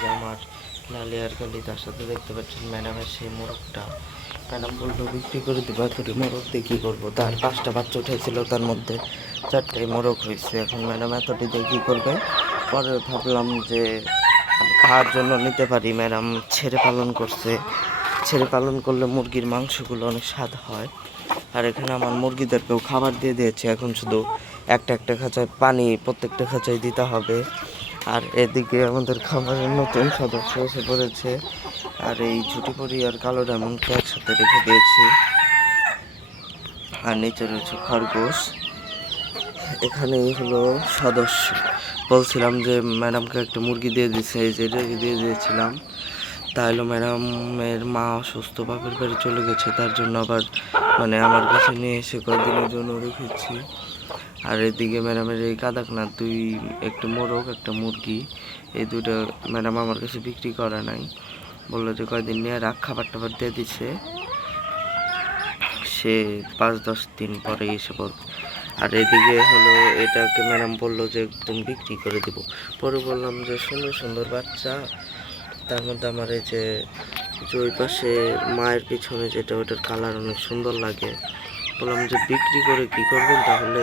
যে আমার লালিয়ার কালি, তার সাথে দেখতে পাচ্ছেন ম্যাডামের সেই মোরগটা। ম্যাডাম বললো বিক্রি করে দেবো, এতটি মোরগ দিয়ে কী করবো। তার 5টা বাচ্চা উঠেছিল, তার মধ্যে 4টাই মোরগ হয়েছে। এখন ম্যাডাম এতটি দিয়ে কী করবে। পরে ভাবলাম যে আমি খাওয়ার জন্য নিতে পারি। ম্যাডাম ছেড়ে পালন করছে, ছেড়ে পালন করলে মুরগির মাংসগুলো অনেক স্বাদ হয়। আর এখানে আমার মুরগিদেরকেও খাবার দিয়ে দিয়েছে। এখন শুধু একটা একটা খাঁচায় পানি প্রত্যেকটা খাঁচায় দিতে হবে। আর এদিকে আমাদের খাবারের নতুন সদস্য এসে পড়েছে। আর এই ঝুটিপড়ি আর কালো ডায়মন্ডকে একসাথে রেখে দিয়েছি। আর নিচে রয়েছে খরগোশ। এখানেই হলো সদস্য। বলছিলাম যে ম্যাডামকে একটা মুরগি দিয়ে দিচ্ছে, এই যে রেখে দিয়ে দিয়েছিলাম। তাহলে ম্যাডামের মা অসুস্থ, বাপের বাড়ি চলে গেছে, তার জন্য আবার আমার কাছে নিয়ে এসে কয়েকদিনের জন্য রেখেছি। আর এদিকে ম্যাডামের এই কাদাকনাথ একটা মোরগ একটা মুরগি, এই দুটো ম্যাডাম আমার কাছে বিক্রি করে নাই, বললো যে কয়েকদিন নিয়ে রাখ, খাবার টাবার দিয়ে দিছে, সে 5-10 দিন পরে এসে পড়বে। আর এদিকে হলো এটাকে ম্যাডাম বললো যে একদম বিক্রি করে দেবো। পরে বললাম যে সুন্দর সুন্দর বাচ্চা, তার মধ্যে আমার এই যে ওই পাশে মায়ের পিছনে যেটা, ওটার কালার অনেক সুন্দর লাগে। বললাম যে বিক্রি করে কি করবেন, তাহলে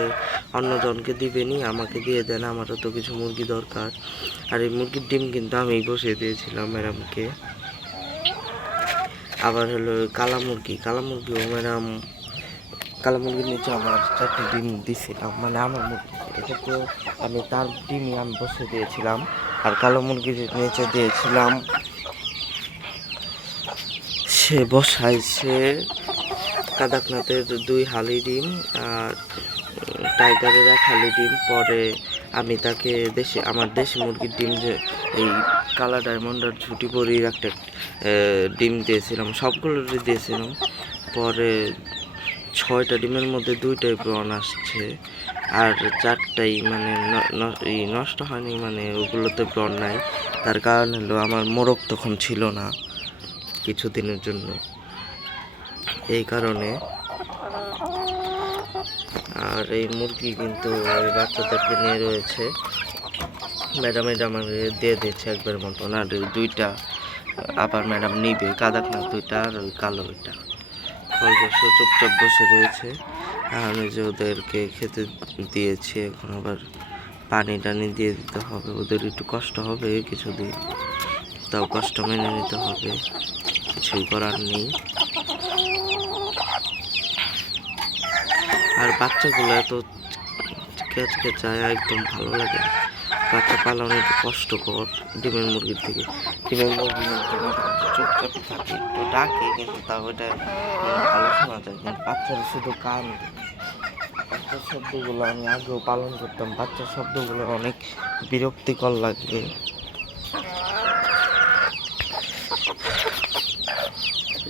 অন্যজনকে দিবেনি, আমাকে দিয়ে দেন, আমারও তো কিছু মুরগি দরকার। আর এই মুরগির ডিম কিন্তু আমি বসিয়ে দিয়েছিলাম ম্যাডামকে। আবার হলো কালা মুরগিও ম্যাডাম, কালো মুরগির নিচে আমার 4টি ডিম দিয়েছিলাম, আমার মুরগি, এক্ষেত্রে আমি তার ডিমই আমি বসে দিয়েছিলাম। আর কালো মুরগির নিচে দিয়েছিলাম, সে বসাইছে কাদাকনাথের 2 হালি ডিম আর টাইগারের 1 হালি ডিম। পরে আমি তাকে আমার দেশি মুরগির ডিম, যে এই কালা ডায়মন্ড আর ঝুটিপড়ির একটা ডিম দিয়েছিলাম, সবগুলোরই দিয়েছিলাম। পরে 6টা ডিমের মধ্যে 2টাই ব্রন আসছে, আর 4টাই নষ্ট হয়নি, ওগুলোতে ব্রন নাই। তার কারণ হলো আমার মোরগ তখন ছিল না কিছুদিনের জন্য, এই কারণে। আর এই মুরগি কিন্তু ওই বাচ্চাদেরকে নিয়ে রয়েছে, ম্যাডাম এটা আমাকে দিয়ে দিয়েছে একবার মতন। আর ওই 2টা আবার ম্যাডাম নিবে, কাদাকনাথ 2টা আর ওই কালো ওইটা। খরগোশ চুপচাপ বসে রয়েছে। আমি যে ওদেরকে খেতে দিয়েছি, এখন আবার পানি টানি দিয়ে দিতে হবে। ওদের একটু কষ্ট হবে কিছুদিন, তাও কষ্ট মেনে নিতে হবে, কিছুই করার নেই। আর বাচ্চাগুলো এত কেচায়, একদম ভালো লাগে। বাচ্চা পালানো একটু কষ্টকর ডিমের মুরগির থেকে। ডিমের মুরগি চুপচাপ থাকে, একটু ডাকে, কিন্তু তাও ওটা ভালো শোনা যায়। কিন্তু বাচ্চারা শুধু কান, বাচ্চার শব্দগুলো আমি আগেও পালন করতাম, বাচ্চার শব্দগুলো অনেক বিরক্তিকর লাগে।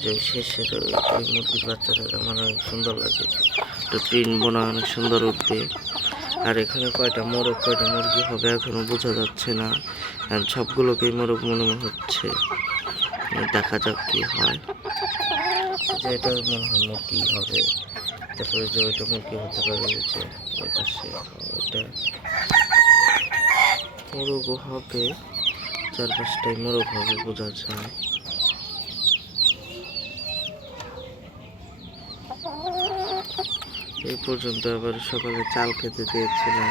যে শেষের ওই মুরগির বাচ্চাটা আমার অনেক সুন্দর লাগে, তো প্রিন্ট বোনা অনেক সুন্দর উঠবে। আর এখানে কয়টা মোরগ কয়টা মুরগি হবে এখনো বোঝা যাচ্ছে না, সবগুলোকেই মোরগ মনে হচ্ছে। দেখা যাক কি হয়। যে এটা মনে হয় মুরগি হবে, তারপরে যে ওইটা মুরগি হতে পারে, যে ওই পাশে ওইটা মোরগও হবে, 4-5টাই মোরগ হবে বোঝা যায়। এই পর্যন্ত আবার সকালে চাল খেতে দিয়েছিলাম,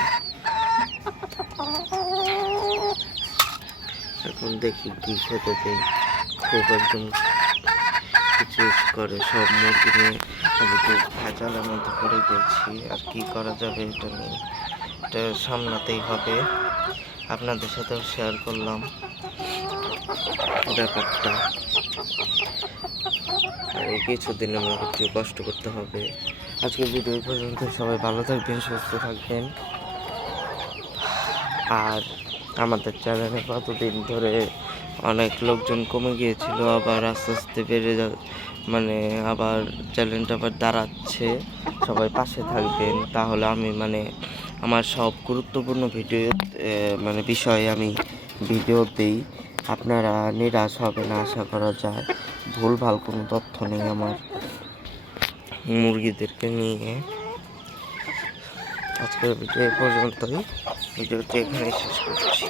এখন দেখি কি খেতে দিই। খুব একদম কিছু করে সব মুরগি নিয়ে আমি খুব ভেজালের মধ্যে পড়ে গেছি। আর কি করা যাবে, এটা নিয়ে এটা সামলাতেই হবে। আপনাদের সাথেও শেয়ার করলাম ব্যাপারটা। আর এই কিছুদিন আমাকে একটু কষ্ট করতে হবে। আজকের ভিডিও পর্যন্ত, সবাই ভালো থাকবেন, সুস্থ থাকবেন। আর আমাদের চ্যানেলে কতদিন ধরে অনেক লোকজন কমে গিয়েছিল, আবার আস্তে আস্তে বেড়ে আবার চ্যানেলটা আবার দাঁড়াচ্ছে। সবাই পাশে থাকবেন, তাহলে আমি আমার সব গুরুত্বপূর্ণ ভিডিও বিষয়ে আমি ভিডিও দিই, আপনারা নিরাশ হবে না আশা করা যায়। ভুলভাল কোনো তথ্য নেই আমার মুরগিদেরকে নিয়ে। আজকের ভিডিও এই পর্যন্তই, ভিডিওটি এখানে শেষ করছি।